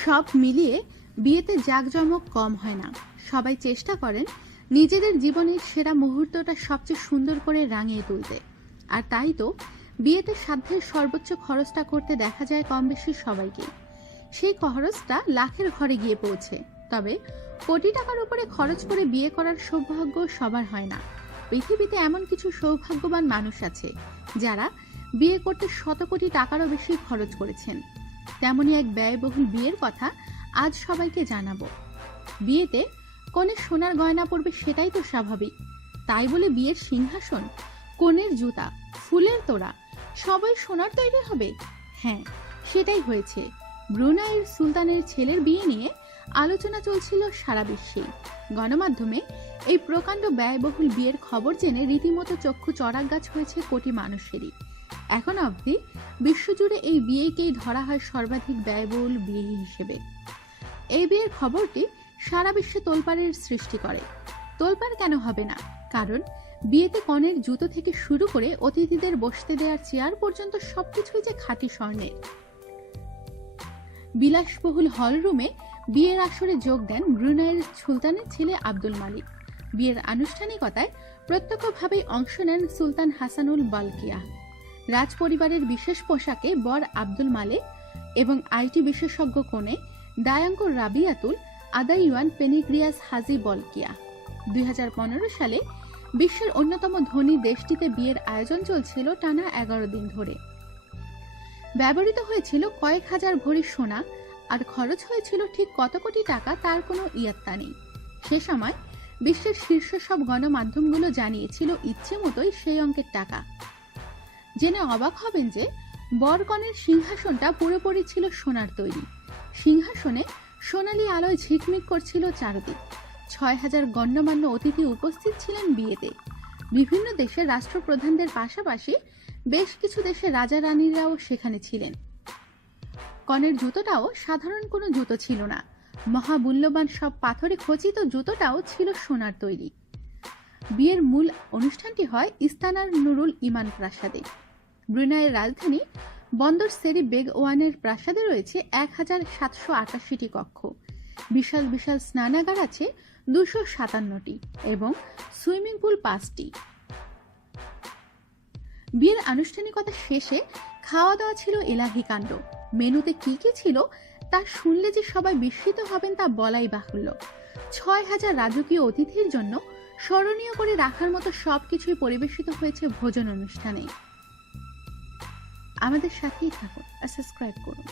সব মিলিয়ে বিয়েতে জাঁকজমক কম হয় না। সবাই চেষ্টা করেন নিজেদের জীবনের সেরা মুহূর্তটা সবচেয়ে সুন্দর করে রাঙিয়ে তুলতে। আর তাই তো বিয়েতে সাধ্যের সর্বোচ্চ খরচটা করতে দেখা যায় কম বেশি সবাইকে। সেই খরচটা লাখের ঘরে গিয়ে পৌঁছে। তবে কোটি টাকার উপরে খরচ করে বিয়ে করার সৌভাগ্য সবার হয় না। পৃথিবীতে এমন কিছু সৌভাগ্যবান মানুষ আছে যারা বিয়ে করতে শত কোটি টাকারও বেশি খরচ করেছেন। তেমনই এক ব্যয়বহুল বিয়ের কথা আজ সবাইকে জানাবো। বিয়েতে কনে সোনার গয়না পরবে সেটাই তো স্বাভাবিক, তাই বলে বিয়ের সিংহাসন, কনের জুতা, ফুলের তোড়া সবাই সোনার তৈরি হবে? হ্যাঁ, সেটাই হয়েছে। ব্রুনাইয়ের সুলতানের ছেলের বিয়ে নিয়ে আলোচনা চলছিল সারা বিশ্বেই। গণমাধ্যমে এই প্রকাণ্ড ব্যয়বহুল বিয়ের খবর জেনে রীতিমতো চক্ষু চড়াক হয়েছে কোটি মানুষেরই। এখন অবধি বিশ্বজুড়ে এই বিয়েকেই ধরা হয় সর্বাধিক ব্যয়বহুল বিয়ে হিসেবে। এই বিয়ের খবরটি সারা বিশ্বে তোলপাড়ের সৃষ্টি করে। তোলপাড় কেন হবে না? কারণ বিয়েতে কনের জুতো থেকে শুরু করে অতিথিদের বসতে দেওয়ার চেয়ার পর্যন্ত সবকিছুই যে খাঁটি স্বর্ণের। বিলাসবহুল হলরুমে বিয়ের আসরে যোগ দেন ব্রুনাইয়ের সুলতানের ছেলে আব্দুল মালিক। বিয়ের আনুষ্ঠানিকতায় প্রত্যক্ষভাবেই অংশ নেন সুলতান হাসানুল বলকিয়াহ। রাজ পরিবারের বিশেষ পোশাকে বর আব্দুল মালিক এবং আইটি বিশেষজ্ঞ কনে দায়াঙ্কুর রাবিয়াতুল আদাইওয়ান পেনিগ্রিয়াস হাজি বলকিয়াহ। 2015 সালে বিশ্বের অন্যতম ধনী দেশটিতে বিয়ের আয়োজন চলছিল টানা 11 দিন ধরে। ব্যবহৃত হয়েছিল কয়েক হাজার ভরি সোনা, আর খরচ হয়েছিল ঠিক কত কোটি টাকা তার কোনো ইয়াত্তা নেই। সে সময় বিশ্বের শীর্ষ সব গণমাধ্যমগুলো জানিয়েছিল ইচ্ছে মতোই সেই অঙ্কের টাকা। জেনে অবাক হবেন যে বরকনের সিংহাসনটা পুরোপুরি ছিল সোনার তৈরি। সিংহাসনে সোনালী আলোয় ঝিকমিক করছিল চারদিক। 6000 গণ্যমান্য অতিথি উপস্থিত ছিলেন বিয়েতে। বিভিন্ন দেশের রাষ্ট্রপ্রধানদের পাশাপাশি বেশ কিছু দেশের রাজা রানীরাও সেখানে ছিলেন। কনের জুতোটাও সাধারণ কোনো জুতো ছিল না। মহামূল্যবান সব পাথরে খচিত জুতোটাও ছিল সোনার তৈরি। বিয়ের মূল অনুষ্ঠানটি হয় ইস্তানার নুরুল ইমান প্রাসাদে। ব্রুনাইয়ের রাজধানী বন্দর সেরি বেগ ওয়ানের প্রাসাদে রয়েছে 1788টি কক্ষ। বিশাল বিশাল স্নানাগার আছে 257টি এবং সুইমিং পুল 5টি। বিয়ের আনুষ্ঠানিকতা শেষে খাওয়া দাওয়া ছিল এলাহি কাণ্ড। মেনুতে কি কি ছিল তা শুনলে যে সবাই বিস্মিত হবেন তা বলাই বাহুল্য। 6000 রাজকীয় অতিথির জন্য স্মরণীয় করে রাখার মতো সবকিছুই পরিবেশিত হয়েছে ভোজন অনুষ্ঠানে। আমাদের সাথেই থাকুন আর সাবস্ক্রাইব করুন।